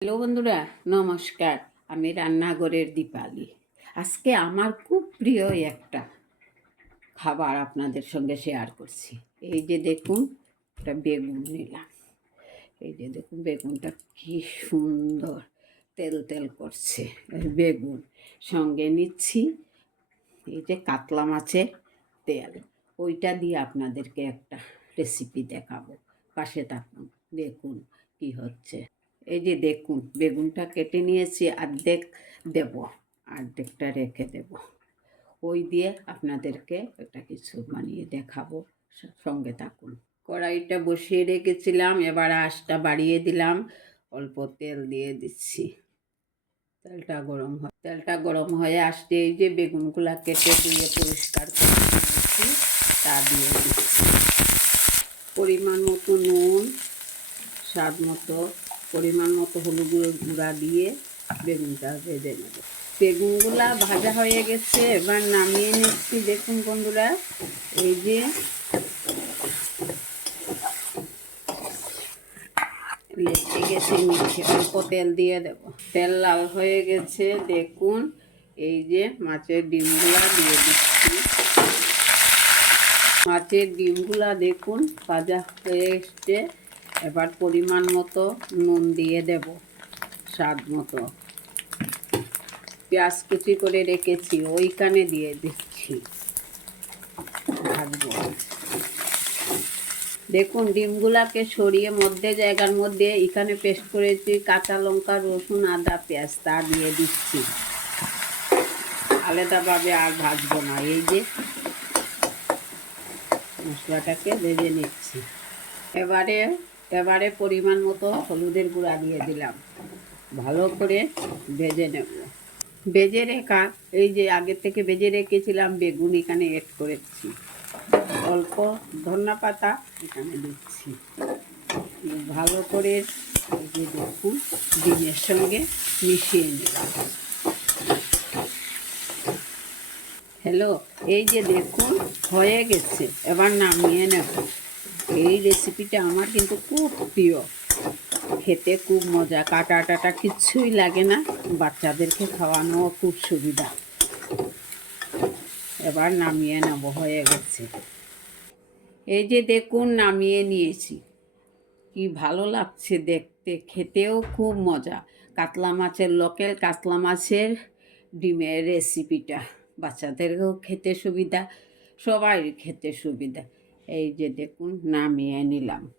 Hello বন্ধুরা, নমস্কার। আমি রান্নাঘরের দীপালি। আজকে আমার খুব প্রিয় একটা খাবার আপনাদের সঙ্গে শেয়ার করছি। এই যে দেখুন, একটা বেগুন নিলাম। এই যে দেখুন, বেগুনটা কি সুন্দর তেল তেল করছে বেগুন। সঙ্গে নিচ্ছি এই যে কাতলা মাছের তেল। ওইটা দিয়ে আপনাদেরকে একটা রেসিপি দেখাবো। পাশে থাকুন, দেখুন কি হচ্ছে। এই যে দেখুন, বেগুনটা কেটে নিয়েছি, অর্ধেক দেব, অর্ধেকটা রেখে দেব। ওই দিয়ে আপনাদেরকে একটা কিছু বানিয়ে দেখাবো, সঙ্গে থাকুন। কড়াইটা বসিয়ে রেখেছিলাম, এবার আঁশটা বাড়িয়ে দিলাম, অল্প তেল দিয়ে দিচ্ছি। তেলটা গরম হয় তেলটা গরম হয়ে আসতে এই যে বেগুনগুলা কেটে দিয়ে পরিষ্কার করে তা দিয়ে দিচ্ছি। পরিমাণ মতো নুন, স্বাদ মতো পরিমাণ মতো হলুদ গুঁড়া দিয়ে বেগুনটা ভেজে নেব। বেগুনগুলা ভাজা হয়ে গেছে, এবার নামিয়ে নিচ্ছি। দেখুন বন্ধুরা, এই যে লেগে গেছে নিচে অল্প তেল দিয়ে দেব। তেল লাল হয়ে গেছে, দেখুন, এই যে মাছের ডিমগুলা দিয়ে দিচ্ছি। মাছের ডিমগুলা দেখুন, ভাজা হয়ে এসছে। এবার পরিমাণ মতো নুন দিয়ে দেব, স্বাদ মতো। পেঁয়াজ কুচি করে রেখেছি, ওইখানে দিয়ে দিচ্ছি। ভাজবো। দেখুন, ডিমগুলাকে সরিয়ে মধ্যে, জায়গার মধ্যে এখানে পেস্ট করেছি কাঁচা লঙ্কা, রসুন, আদা, পেঁয়াজ, তা দিয়ে দিচ্ছি। আলাদাভাবে আর ভাজবো না। এই যে মশলাটাকে ভেজে নিচ্ছি। এবারে এবারে পরিমাণ মতো হলুদের গুঁড়া দিয়ে দিলাম। ভালো করে ভেজে নেব। ভেজে রেখা, এই যে আগে থেকে ভেজে রেখেছিলাম, বেগুন এখানে এড করেছি। অল্প ধন্যা পাতা এখানে দিচ্ছি। ভালো করে যে দেখুন, ডিমের সঙ্গে মিশিয়ে নিলাম। হ্যালো এই যে দেখুন, হয়ে গেছে। এবার নামিয়ে নেব। এই রেসিপিটা আমার কিন্তু খুব প্রিয়। খেতে খুব মজা কাটা টাটা কিচ্ছুই লাগে না, বাচ্চাদেরকে খাওয়ানো খুব সুবিধা। এবার নামিয়ে নেব, হয়ে গেছে। এই যে দেখুন, নামিয়ে নিয়েছি। কি ভালো লাগছে দেখতে, খেতেও খুব মজা। কাতলা মাছের লোকেল কাতলা মাছের ডিমের রেসিপিটা বাচ্চাদেরকেও খেতে সুবিধা সবাই খেতে সুবিধা। এই যে দেখুন, নামিয়ে নিলাম।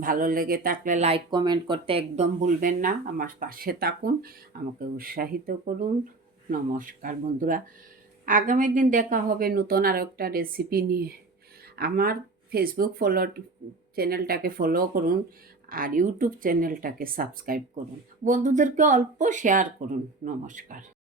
ভালো লেগে থাকলে লাইক কমেন্ট করতে একদম ভুলবেন না। আমার পাশে থাকুন, আমাকে উৎসাহিত করুন। নমস্কার বন্ধুরা। আগামী দিন দেখা হবে নতুন আর একটা রেসিপি নিয়ে। আমার ফেসবুক ফলো চ্যানেলটাকে ফলো করুন আর ইউটিউব চ্যানেলটাকে সাবস্ক্রাইব করুন। বন্ধুদেরকে অল্প শেয়ার করুন। নমস্কার।